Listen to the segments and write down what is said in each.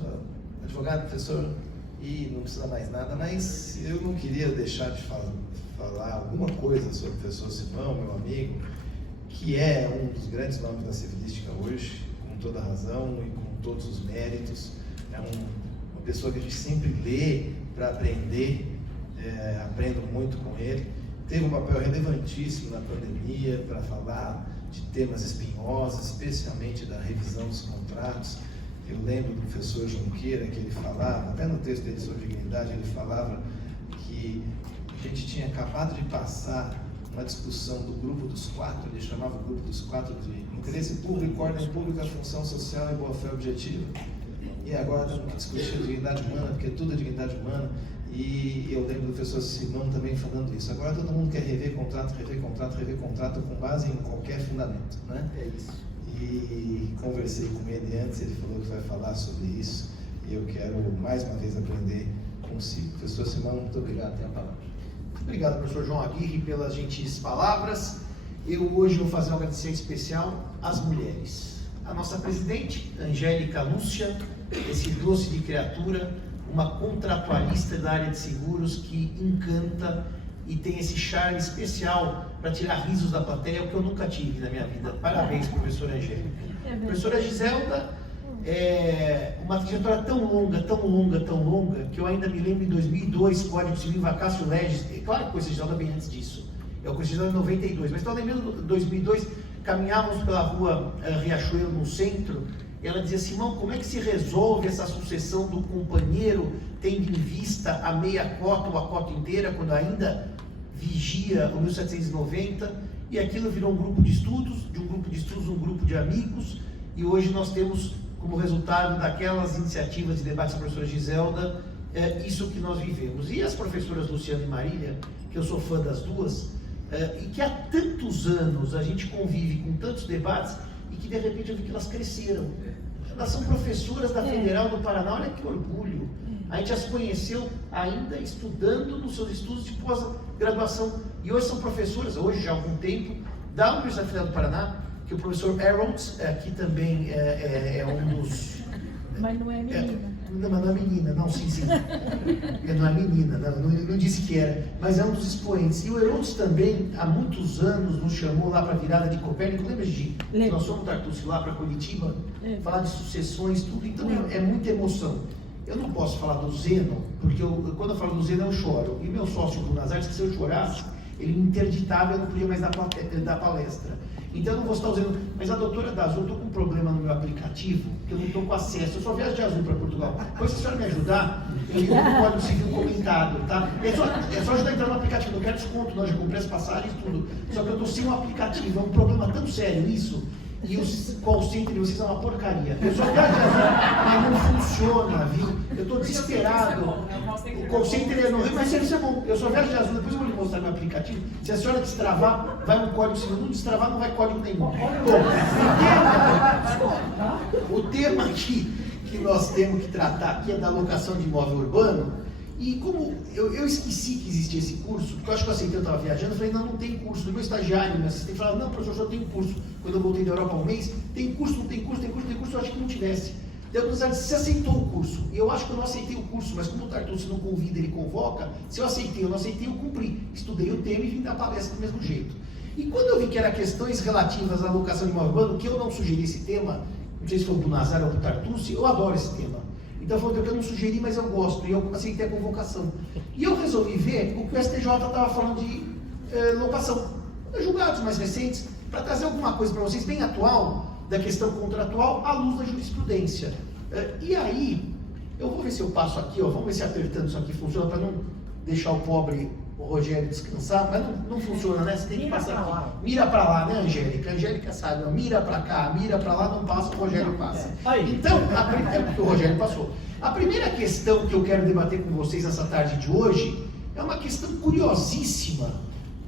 Sou advogado, professor, e não precisa mais nada, mas eu não queria deixar de falar alguma coisa sobre o professor Simão, meu amigo, que é um dos grandes nomes da civilística hoje, com toda razão e com todos os méritos. É uma pessoa que a gente sempre lê para aprender, aprendo muito com ele. Teve um papel relevantíssimo na pandemia para falar de temas espinhosos, especialmente da revisão dos contratos. Eu lembro do professor Junqueira, que ele falava, até no texto dele sobre dignidade, ele falava que a gente tinha acabado de passar uma discussão do grupo dos quatro, ele chamava o grupo dos quatro de interesse público, ordem pública, função social e boa-fé objetiva. E agora estamos que discutir a dignidade humana, porque tudo é dignidade humana. E eu lembro do professor Simão também falando isso. Agora todo mundo quer rever contrato com base em qualquer fundamento, né? É isso. E conversei com ele antes, ele falou que vai falar sobre isso, e eu quero mais uma vez aprender consigo. Professor Simão, muito obrigado, tem a palavra. Obrigado, professor João Aguirre, pelas gentis palavras. Eu hoje vou fazer um agradecimento especial às mulheres. A nossa presidente, Angélica Lúcia, esse doce de criatura, uma contratualista da área de seguros que encanta e tem esse charme especial para tirar risos da plateia, o que eu nunca tive na minha vida. Parabéns, professora Angélica. Professora Giselda, uma trajetória tão longa, que eu ainda me lembro em 2002, Código Civil Vacácio Legis. É claro que eu conheci a Giselda bem antes disso. Eu conheci a Giselda em 92, mas estou lembrando de 2002, caminhávamos pela rua Riachuelo, no centro. Ela dizia: Simão, como é que se resolve essa sucessão do companheiro, tendo em vista a meia cota ou a cota inteira, quando ainda vigia o 1790, e aquilo virou um grupo de estudos, um grupo de amigos, e hoje nós temos, como resultado daquelas iniciativas de debate da professora Giselda, isso que nós vivemos. E as professoras Luciana e Marília, que eu sou fã das duas, e que há tantos anos a gente convive com tantos debates, e que de repente eu vi que elas cresceram. Elas são professoras da Federal do Paraná, olha que orgulho. A gente as conheceu ainda estudando nos seus estudos de pós-graduação. E hoje são professoras, hoje já há algum tempo, da Universidade Federal do Paraná, que o professor Harold, que também é um dos... Mas não é menina. Não é menina, não, sim. Não é menina, não disse que era, mas é um dos expoentes. E o Herodes também, há muitos anos, nos chamou lá para a virada de Copérnico. Lembra, Gigi? Nós fomos, Tartucci, lá para Curitiba, falar de sucessões, tudo. Então é muita emoção. Eu não posso falar do Zeno, porque quando eu falo do Zeno eu choro. E meu sócio, Bruno Nazar, disse que se eu chorasse, ele me interditava, eu não podia mais dar palestra. Então eu não vou estar usando, mas a doutora da Azul, eu estou com um problema no meu aplicativo, que eu não estou com acesso, eu só viajo de Azul para Portugal. Depois, se a senhora me ajudar, eu ligo no Código Civil comentado, tá? É só ajudar a entrar no aplicativo, eu quero desconto, nós já comprei as passagens e tudo. Só que eu estou sem o aplicativo, é um problema tão sério isso, e o call center de vocês é uma porcaria. Eu só viajo de Azul, mas não funciona, viu? Eu estou desesperado. O call center é no Rio, mas isso é bom. Eu só viajo de Azul, depois eu vou lhe mostrar meu aplicativo. Se a senhora destravar, vai no Código Civil. Não destravar, não vai código nenhum. Bom, o tema que nós temos que tratar aqui é da locação de imóvel urbano. E como eu esqueci que existia esse curso, porque eu acho que eu aceitei, eu estava viajando, eu falei, não tem curso. O meu estagiário, meu assistente, falava, não, professor, só tem curso. Quando eu voltei da Europa há um mês, tem curso, não tem curso, eu acho que não tivesse. Daí eu disse, você aceitou o curso? E eu acho que eu não aceitei o curso, mas como o Tartucci não convida, ele convoca, se eu aceitei, eu não aceitei, eu cumpri. Estudei o tema e vim dar palestra do mesmo jeito. E quando eu vi que eram questões relativas à locação de imóvel urbano, que eu não sugeri esse tema, não sei se foi do Nazar ou do Tartucci, eu adoro esse tema. Então eu falei que eu não sugeri, mas eu gosto, e eu aceitei a convocação. E eu resolvi ver o que o STJ estava falando de locação, julgados mais recentes, para trazer alguma coisa para vocês bem atual, da questão contratual, à luz da jurisprudência. E aí, eu vou ver se eu passo aqui, vamos ver se apertando isso aqui funciona, para não deixar o pobre Rogério descansar, mas não funciona, né? Você tem que passar aqui. Mira para lá, né, Angélica? A Angélica sabe, mira para cá, mira para lá, não passa, o Rogério passa. Então, é porque o Rogério passou. A primeira questão que eu quero debater com vocês essa tarde de hoje é uma questão curiosíssima,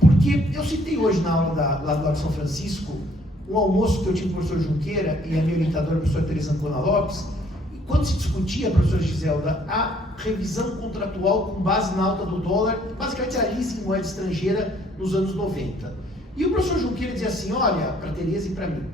porque eu citei hoje na aula lá do São Francisco, um almoço que eu tive com o professor Junqueira e a minha orientadora, a professora Teresa Ancona Lopes, e quando se discutia, professora Giselda, a revisão contratual com base na alta do dólar, basicamente a leasing em moeda estrangeira nos anos 90. E o professor Junqueira dizia assim, olha, para a Teresa e para mim,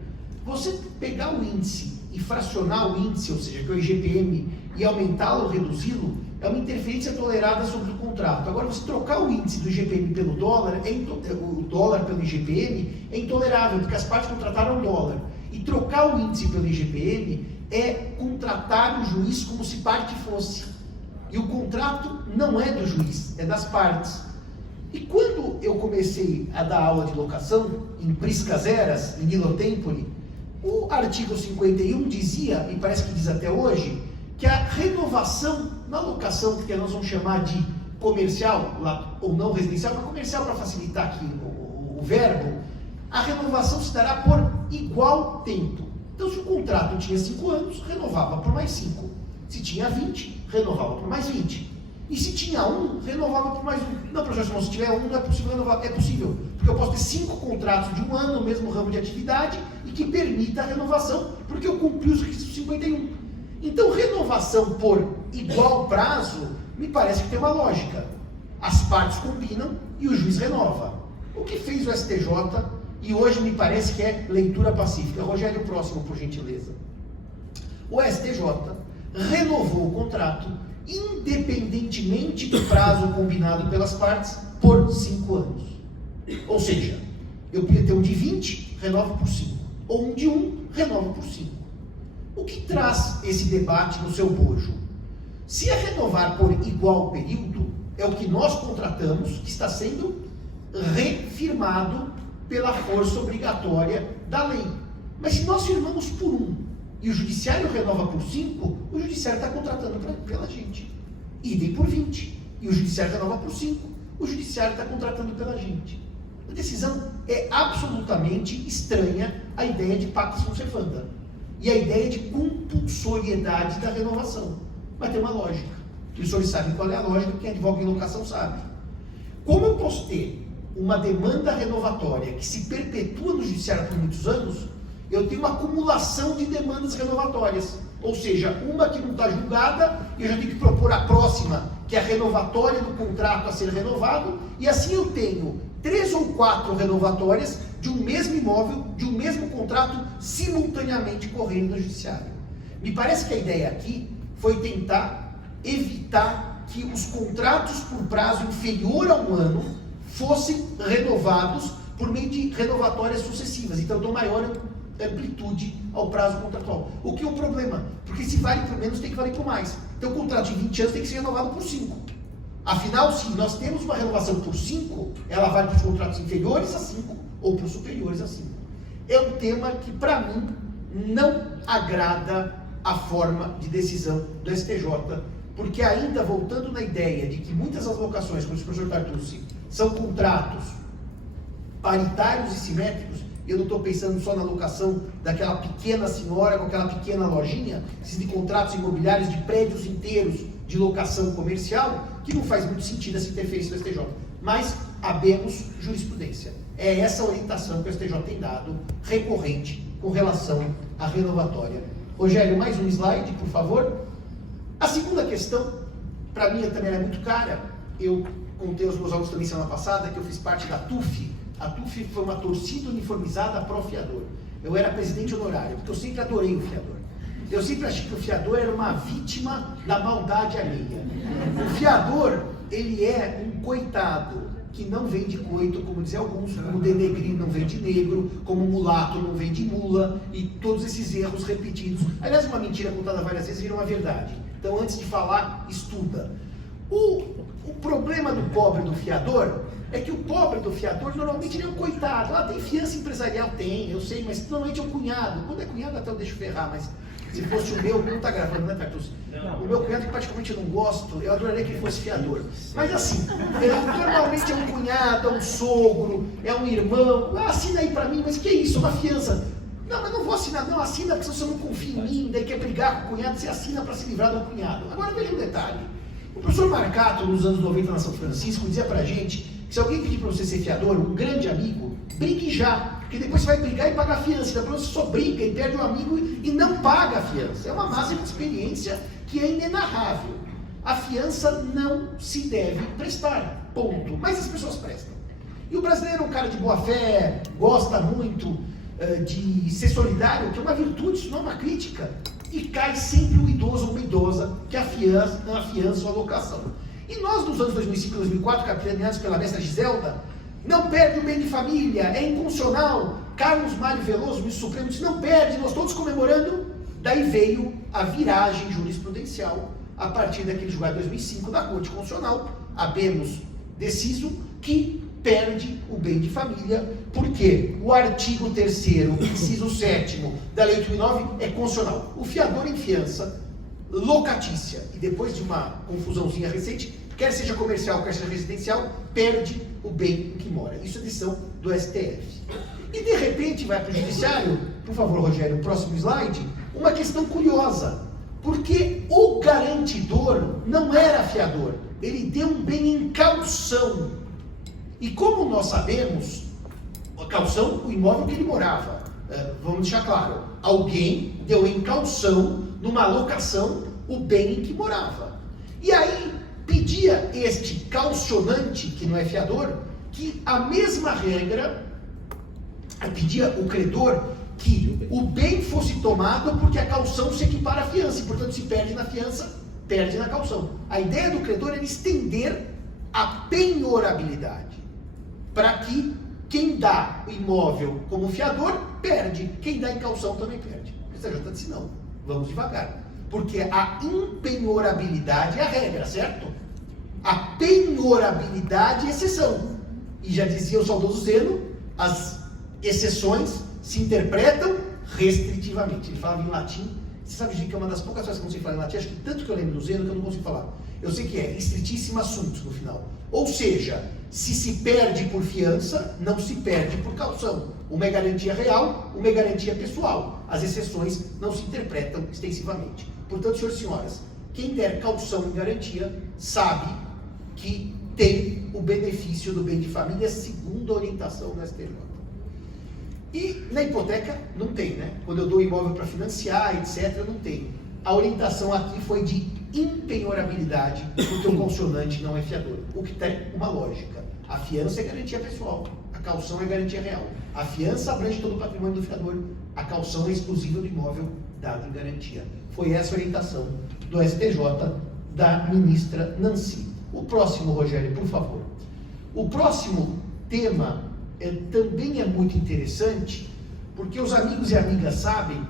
você pegar o índice e fracionar o índice, ou seja, que é o IGPM, e aumentá-lo ou reduzi-lo é uma interferência tolerada sobre o contrato. Agora, você trocar o índice do IGPM pelo dólar, o dólar pelo IGPM, é intolerável, porque as partes contrataram dólar. E trocar o índice pelo IGPM é contratar o juiz como se parte fosse. E o contrato não é do juiz, é das partes. E quando eu comecei a dar aula de locação, em Priscas Eras, em Nilo Tempore, o artigo 51 dizia, e parece que diz até hoje, que a renovação na locação, que nós vamos chamar de comercial, ou não residencial, mas comercial para facilitar aqui o verbo, a renovação se dará por igual tempo. Então, se o contrato tinha 5 anos, renovava por mais 5. Se tinha 20, renovava por mais 20. E se tinha 1, renovava por mais 1. Não, professor, se tiver 1, não é possível renovar. É possível, porque eu posso ter 5 contratos de 1 ano no mesmo ramo de atividade e que permita a renovação, porque eu cumpri os requisitos 51. Então, renovação por igual prazo, me parece que tem uma lógica. As partes combinam e o juiz renova. O que fez o STJ, e hoje me parece que é leitura pacífica. Rogério, próximo, por gentileza. O STJ renovou o contrato, independentemente do prazo combinado pelas partes, por 5 anos. Ou seja, eu podia ter um de 20, renova por 5. Ou um de 1, renova por 5. O que traz esse debate no seu bojo? Se é renovar por igual período, é o que nós contratamos, que está sendo refirmado pela força obrigatória da lei. Mas se nós firmamos por 1 e o judiciário renova por 5, o judiciário está contratando pela gente. Idem por 20 e o judiciário renova por 5, o judiciário está contratando pela gente. A decisão é absolutamente estranha à ideia de pacta sunt servanda e a ideia de compulsoriedade da renovação. Mas tem uma lógica. E os senhores sabem qual é a lógica, quem advoga em locação sabe. Como eu posso ter uma demanda renovatória que se perpetua no judiciário por muitos anos, eu tenho uma acumulação de demandas renovatórias. Ou seja, uma que não está julgada, eu já tenho que propor a próxima, que é a renovatória do contrato a ser renovado, e assim eu tenho 3 ou 4 renovatórias de um mesmo imóvel, de um mesmo contrato, simultaneamente correndo no judiciário. Me parece que a ideia aqui foi tentar evitar que os contratos por prazo inferior a 1 ano fossem renovados por meio de renovatórias sucessivas. Então, eu dou maior amplitude ao prazo contratual. O que é um problema? Porque se vale por menos, tem que valer por mais. Então, o contrato de 20 anos tem que ser renovado por 5. Afinal, se nós temos uma renovação por 5, ela vale para os contratos inferiores a 5 ou para os superiores a 5. É um tema que, para mim, não agrada a forma de decisão do STJ, porque ainda voltando na ideia de que muitas das locações, como o professor Tartucci, são contratos paritários e simétricos, eu não estou pensando só na locação daquela pequena senhora com aquela pequena lojinha, de contratos imobiliários de prédios inteiros de locação comercial, que não faz muito sentido essa interferência do STJ. Mas habemos jurisprudência. É essa orientação que o STJ tem dado, recorrente, com relação à renovatória. Rogério, mais um slide, por favor. A segunda questão, para mim também é muito cara. Eu contei aos meus alunos também semana passada que eu fiz parte da TUF. A TUF foi uma torcida uniformizada pró-fiador. Eu era presidente honorário, porque eu sempre adorei o fiador. Eu sempre achei que o fiador era uma vítima da maldade alheia. O fiador, ele é um coitado que não vende coito, como dizem alguns, como denegrir não vende negro, como mulato não vende mula, e todos esses erros repetidos. Aliás, uma mentira contada várias vezes vira uma verdade. Então, antes de falar, estuda. O problema do pobre do fiador é que o pobre do fiador, normalmente ele é um coitado. Ah, tem fiança empresarial? Tem, eu sei, mas normalmente é um cunhado. Quando é cunhado até eu deixo ferrar, mas se fosse o meu, não está gravando, né, Tartucci? O meu cunhado, que praticamente eu não gosto, eu adoraria que ele fosse fiador. Mas assim, normalmente é um cunhado, é um sogro, é um irmão. Ah, assina aí para mim, mas que é isso? Uma fiança. Não, mas não vou assinar. Não, assina porque você não confia em mim, daí quer brigar com o cunhado, você assina para se livrar do cunhado. Agora veja um detalhe. O professor Marcato, nos anos 90 na São Francisco, dizia pra gente que se alguém pedir para você ser fiador, um grande amigo, brigue já. Porque depois você vai brigar e pagar a fiança. Depois você só briga e perde um amigo e não paga a fiança. É uma máxima de experiência que é inenarrável. A fiança não se deve prestar. Ponto. Mas as pessoas prestam. E o brasileiro é um cara de boa fé, gosta muito de ser solidário, que é uma virtude, isso não é uma crítica. E cai sempre um idoso ou uma idosa que fiança ou a locação. E nós, nos anos 2005 e 2004, capitaneados pela mestra Giselda, não perde o bem de família, é inconstitucional. Carlos Mário Veloso, ministro Supremo, disse, não perde, nós todos comemorando. Daí veio a viragem jurisprudencial, a partir daquele julgado de 2005 da Corte Constitucional, habemus deciso, que perde o bem de família, porque o artigo 3º, inciso 7º da Lei 8.009 é constitucional. O fiador em fiança locatícia, e depois de uma confusãozinha recente, quer seja comercial, quer seja residencial, perde o bem em que mora. Isso é decisão do STF. E de repente vai para o judiciário, por favor, Rogério, o próximo slide, uma questão curiosa, porque o garantidor não era fiador, ele deu um bem em caução. E como nós sabemos, a caução, o imóvel que ele morava, vamos deixar claro, alguém deu em caução, numa locação, o bem em que morava. E aí, pedia este caucionante, que não é fiador, que a mesma regra, pedia o credor que o bem fosse tomado porque a caução se equipara à fiança, e portanto se perde na fiança, perde na caução. A ideia do credor era estender a penhorabilidade, para que quem dá o imóvel como fiador, perde, quem dá em caução também perde. O STJ disse não, vamos devagar, porque a impenhorabilidade é a regra, certo? A penhorabilidade é exceção. E já dizia o saudoso Zeno, as exceções se interpretam restritivamente. Ele falava em latim. Você sabe que é uma das poucas coisas que eu não sei falar em latim, acho que tanto que eu lembro do Zeno que eu não consigo falar. Eu sei que é restritíssima assuntos no final. Ou seja, se se perde por fiança, não se perde por caução. Uma é garantia real, uma é garantia pessoal. As exceções não se interpretam extensivamente. Portanto, senhores e senhoras, quem der caução em garantia sabe que tem o benefício do bem de família segundo a orientação do STJ. E na hipoteca não tem, né? Quando eu dou imóvel para financiar, etc., não tem. A orientação aqui foi de impenhorabilidade, porque o caucionante não é fiador. O que tem uma lógica. A fiança é garantia pessoal, a caução é garantia real. A fiança abrange todo o patrimônio do fiador, a caução é exclusiva do imóvel dado em garantia. Foi essa a orientação do STJ da ministra Nancy. O próximo, Rogério, por favor. O próximo tema também é muito interessante, porque os amigos e amigas sabem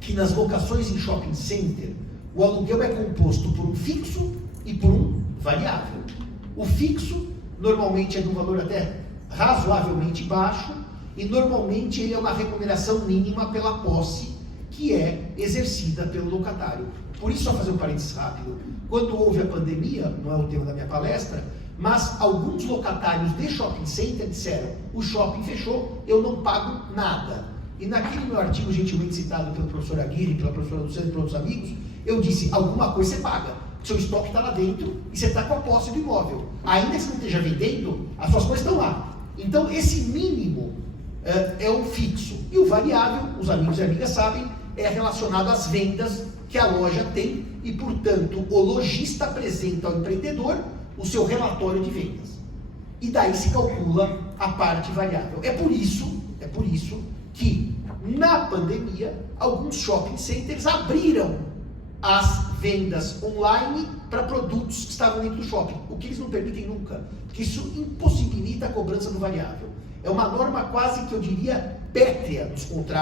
que nas locações em shopping center, o aluguel é composto por um fixo e por um variável. O fixo, normalmente, é de um valor até razoavelmente baixo, e normalmente ele é uma remuneração mínima pela posse, que é exercida pelo locatário. Por isso, só fazer um parênteses rápido, quando houve a pandemia, não é o tema da minha palestra, mas alguns locatários de shopping center disseram, o shopping fechou, eu não pago nada. E naquele meu artigo, gentilmente citado pelo professor Aguirre, pela professora Luciana e por outros amigos, eu disse, alguma coisa você paga, seu estoque está lá dentro e você está com a posse do imóvel. Ainda que você não esteja vendendo, as suas coisas estão lá. Então, esse mínimo é um fixo. E o variável, os amigos e amigas sabem, é relacionado às vendas que a loja tem e, portanto, o lojista apresenta ao empreendedor o seu relatório de vendas. E daí se calcula a parte variável. É por isso que, na pandemia, alguns shopping centers abriram as vendas online para produtos que estavam dentro do shopping, o que eles não permitem nunca, porque isso impossibilita a cobrança do variável. É uma norma quase que eu diria pétrea nos contratos.